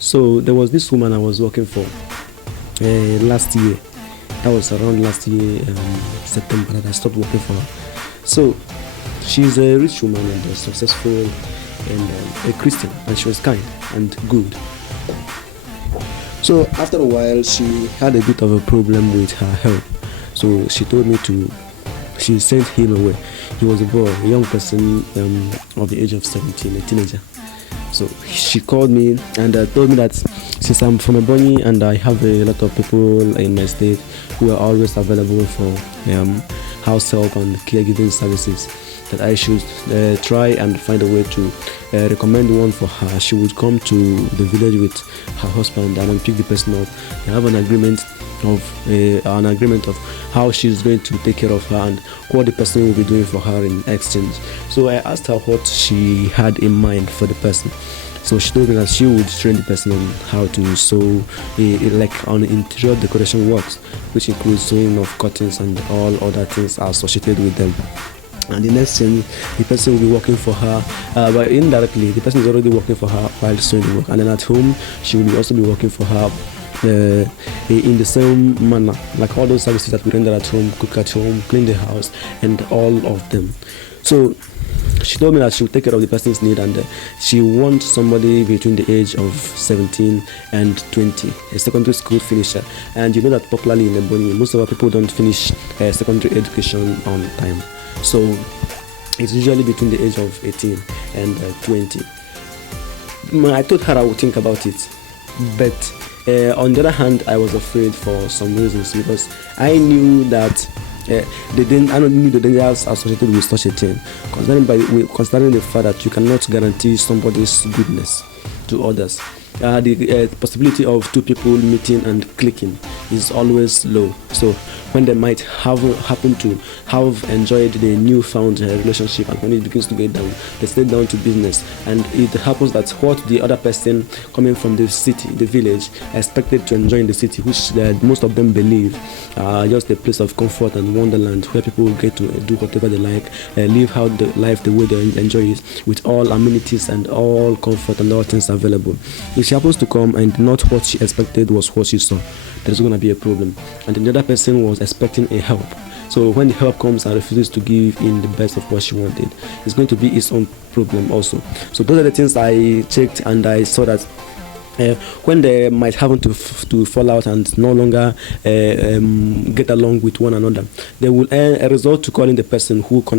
So there was this woman I was working for last year. That was around last year, September, that I stopped working for her. So she's a rich woman and successful and a Christian, and she was kind and good. So after a while, she had a bit of a problem with her health. So she told me to, she sent him away. He was a boy, a young person of the age of 17, a teenager. So she called me and told me that since I'm from Ebonyi and I have a lot of people in my state who are always available for house help and caregiving services, that I should try and find a way to recommend one for her. She would come to the village with her husband and then pick the person up. They have an agreement of how she's going to take care of her and what the person will be doing for her in exchange. So I asked her what she had in mind for the person. So she told me that she would train the person on how to sew, like on interior decoration works, which includes sewing of curtains and all other things associated with them. And the next thing, the person will be working for her, but indirectly, the person is already working for her while doing the work. And then at home, she will also be working for her in the same manner, like all those services that we render at home, cook at home, clean the house, and all of them. So she told me that she would take care of the person's need, and she wants somebody between the age of 17 and 20, a secondary school finisher. And you know that popularly in Ebonyi, most of our people don't finish secondary education on time. So it's usually between the age of 18 and 20. I told her I would think about it, but on the other hand, I was afraid for some reasons, because I knew that I knew the dangers associated with such a thing, considering the fact that you cannot guarantee somebody's goodness to others. The possibility of two people meeting and clicking is always low. So when they might happen to have enjoyed the newfound relationship, and when it begins to get down, they stay down to business, and it happens that what the other person coming from the city, the village, expected to enjoy in the city, which most of them believe just a place of comfort and wonderland where people get to do whatever they like, live out the life the way they enjoy it, with all amenities and all comfort and all things available. If she happens to come and not what she expected was what she saw, there's going to be a problem. And the other person was expecting a help. So when the help comes and refuses to give in the best of what she wanted, it's going to be its own problem also. So those are the things I checked, and I saw that when they might happen to fall out and no longer get along with one another, they will resort to calling the person who got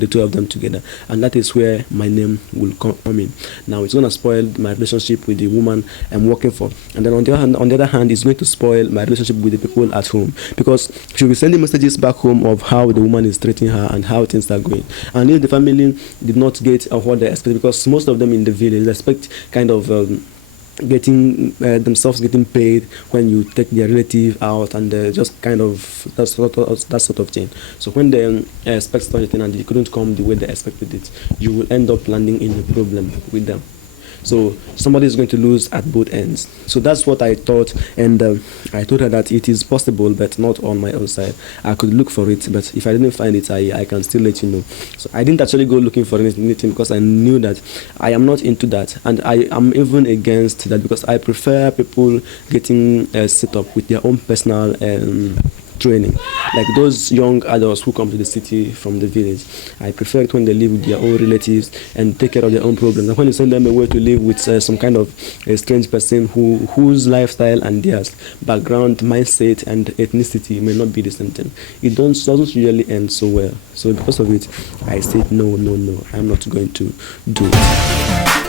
the two of them together, and that is where my name will come in. Now it's going to spoil my relationship with the woman I'm working for, and then on the other hand, it's going to spoil my relationship with the people at home, because she'll be sending messages back home of how the woman is treating her and how things are going. And if the family did not get what they expect, because most of them in the village expect kind of getting themselves getting paid when you take their relative out, and just kind of that sort of thing. So when they expect such a thing and it couldn't come the way they expected it, you will end up landing in a problem with them. So somebody is going to lose at both ends. So that's what I thought, and I told her that it is possible, but not on my own side. I could look for it, but if I didn't find it, I can still let you know. So I didn't actually go looking for anything, because I knew that I am not into that, and I am even against that, because I prefer people getting set up with their own personal training, like those young adults who come to the city from the village. I prefer it when they live with their own relatives and take care of their own problems. And when you send them away to live with some kind of a strange person whose lifestyle and their background, mindset, and ethnicity may not be the same thing, it doesn't usually end so well. So because of it, I said no, I'm not going to do it.